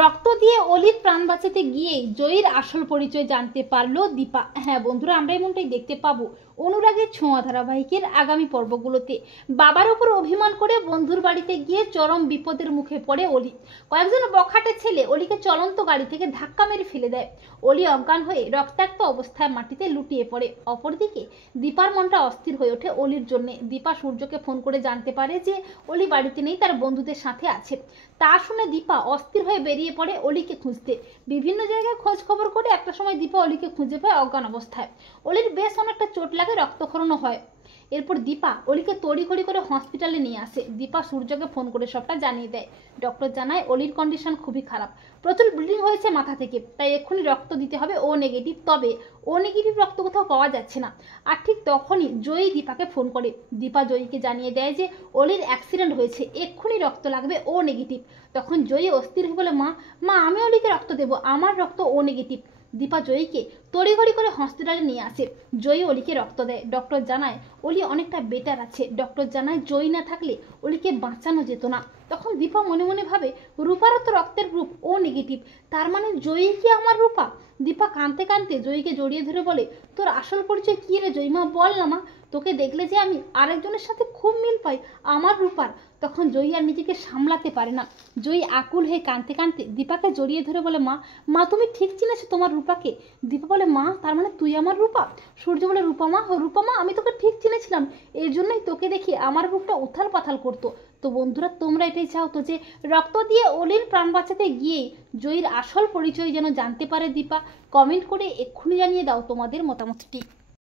রক্ত দিয়ে অলির প্রাণ বাঁচাতে গিয়ে জয়ীর আসল পরিচয় জানতে পারলো দীপা। হ্যাঁ বন্ধুরা, আমরা এমনটাই দেখতে পাবো অনুরাগের ছোঁয়া ধারাবাহিকের আগামী পর্বগুলোতে। বাবার উপর অভিমান করে বন্ধুর বাড়িতে গিয়ে চরম বিপদের মুখে পড়ে অলি। কয়েকজন বখাটে ছেলে অলিকে চলন্ত গাড়ি থেকে ধাক্কা মেরে ফেলে দেয়। অলি অজ্ঞান হয়ে রক্তাক্ত অবস্থায় মাটিতে লুটিয়ে পড়ে। অপরদিকে দীপার মনটা অস্থির হয়ে ওঠে অলির জন্য। দীপা সূর্যকে ফোন করে জানতে পারে যে অলি বাড়িতে নেই, তার বন্ধুদের সাথে আছে। তা শুনে দীপা অস্থির হয়ে বেরিয়ে পড়ে অলিকে খুঁজতে। বিভিন্ন জায়গায় খোঁজ খবর করে একটা সময় দীপা অলিকে খুঁজে পায় অজ্ঞান অবস্থায়। অলির বেশ অনেকটা চোট লাগে, রক্তক্ষরণও হয়। এরপর দীপা অলিকে তড়িঘড়ি করে হসপিটালে নিয়ে আসে। দীপা সূর্যকে ফোন করে সবটা জানিয়ে দেয়। ডক্টর জানায় অলির কন্ডিশন খুবই খারাপ, প্রচুর ব্লিডিং হয়েছে মাথা থেকে, তাই এক্ষুনি রক্ত দিতে হবে ও নেগেটিভ। তবে ও নেগেটিভ রক্ত কোথাও পাওয়া যাচ্ছে না। আর ঠিক তখনই জয়ী দীপাকে ফোন করে। দীপা জয়ীকে জানিয়ে দেয় যে অলির অ্যাক্সিডেন্ট হয়েছে, এক্ষুনি রক্ত লাগবে, ও নেগেটিভ। তখন জয়ী অস্থির হয়ে বলে, মা আমি অলিকে রক্ত দেবো, আমার রক্ত ও নেগেটিভ। দীপা জয়ীকে তড়িঘড়ি করে হসপিটালে নিয়ে আসে। জয়ী অলিকে রক্ত দেয়। ডক্টর জানায় অলি অনেকটা বেটার আছে। ডক্টর জানায় জয়ী না থাকলে অলিকে বাঁচানো যেত না। তখন দীপা মনে মনে ভাবে, রূপারও তো রক্তের গ্রুপ ও নেগেটিভ, তার মানে জয়ী কি আমার রূপা? দীপা কাঁদতে কাঁদতে জয়ীকে জড়িয়ে ধরে বলে, তোর আসল পরিচয় কি রে জয়ী? মা বল না মা, তোকে দেখলে যে আমি আরেকজনের সাথে খুব মিল পাই, আমার রূপার। তখন জয়ী আর নিজেকে সামলাতে পারে না। জয়ী আকুল হয়ে কাঁদতে কাঁদতে দীপাকে জড়িয়ে ধরে বলে, মা তুমি ঠিক চিনেছো তোমার রূপাকে? দীপা বলে, মা তার মানে তুই আমার রূপা? সূর্য বলে, রূপা মা আমি তোকে ঠিক চিনেছিলাম, এর জন্যই তোকে দেখি আমার বুকটা উথাল পাথাল করতো। তো বন্ধুরা, তোমরা এটাই চাও তো যে রক্ত দিয়ে অলির প্রাণ বাঁচাতে গিয়ে জয়ীর আসল পরিচয় যেন জানতে পারে দীপা? কমেন্ট করে এক্ষুনি জানিয়ে দাও তোমাদের মতামতটি।